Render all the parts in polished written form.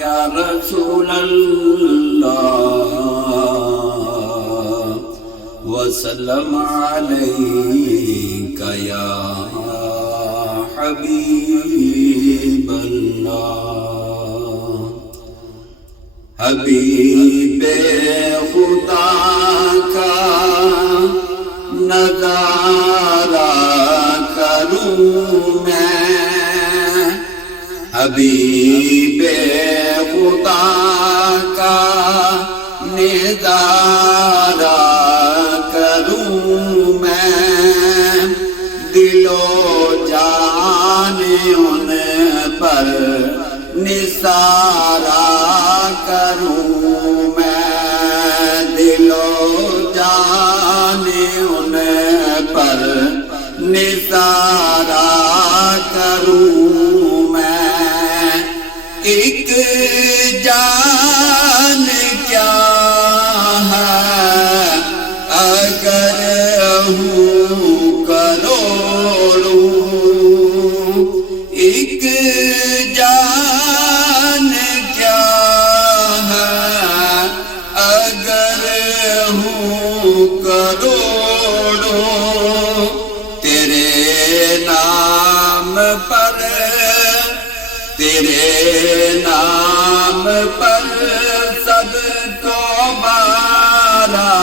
یا رسول اللہ وسلم علیک یا حبیب اللہ۔ حبیب خدا کا نظارہ کروں میں، حبیب خدا کا نظارہ کروں میں، دل و جان ان پر نثارہ کروں میں، دل و جان ان پر نثارہ کروں میں۔ ایک جان کیا ہے اگر ہوں کروڑوں، ایک جان کیا ہے اگر ہوں کروڑوں، تیرے نام پر، تیرے نام پر سب کو بارا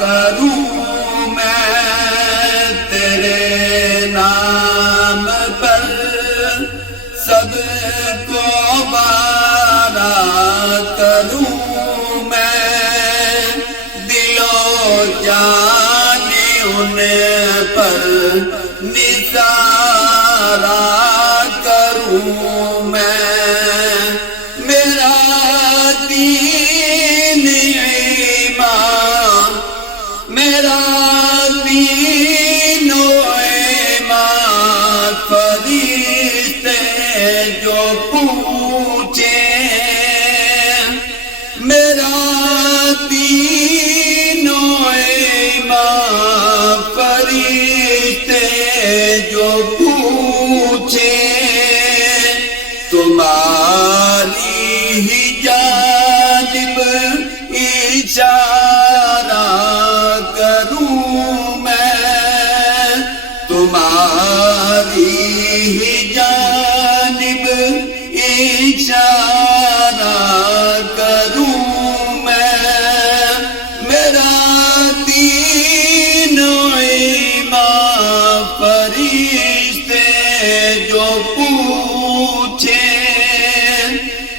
کروں میں، تیرے نام پر سب کو بارا کروں میں، دل و جان ان پر نثارہ کروں میں۔ میرا دین ایمان، میرا دین و ایمان، فرشتے جو پوچھیں، میرا دین و ایمان، فرشتے جو پوچھیں، تمہاری ہی جانب اشارہ کروں میں، تمہاری ہی جانب اشارہ کروں میں، میرا دین و ایمان، فرشتے جو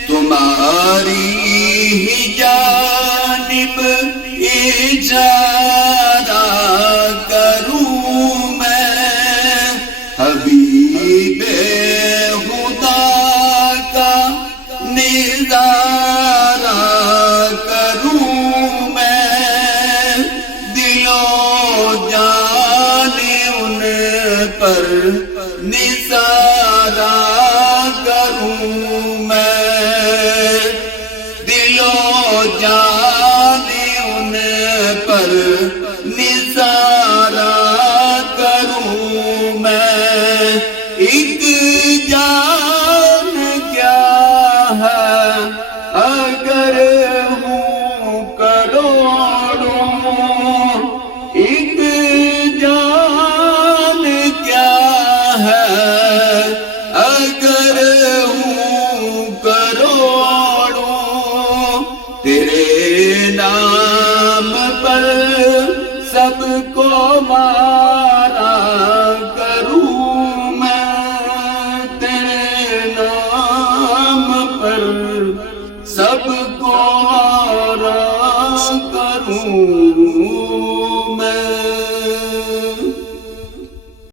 تمہاری ہی جانب اشارہ کروں میں، حبیب خدا کا نظارہ کروں میں، دل و جان ان پر نثارہ کروں میں، دل و جان ان پر نثارہ کروں میں۔ ایک جان کیا ہے اگر ہوں کروڑوں، ایک جان کیا ہے اگر ہوں کروڑوں، تیرے نام پر سب کو مارا کروں میں، تیرے نام پر سب کو مارا کروں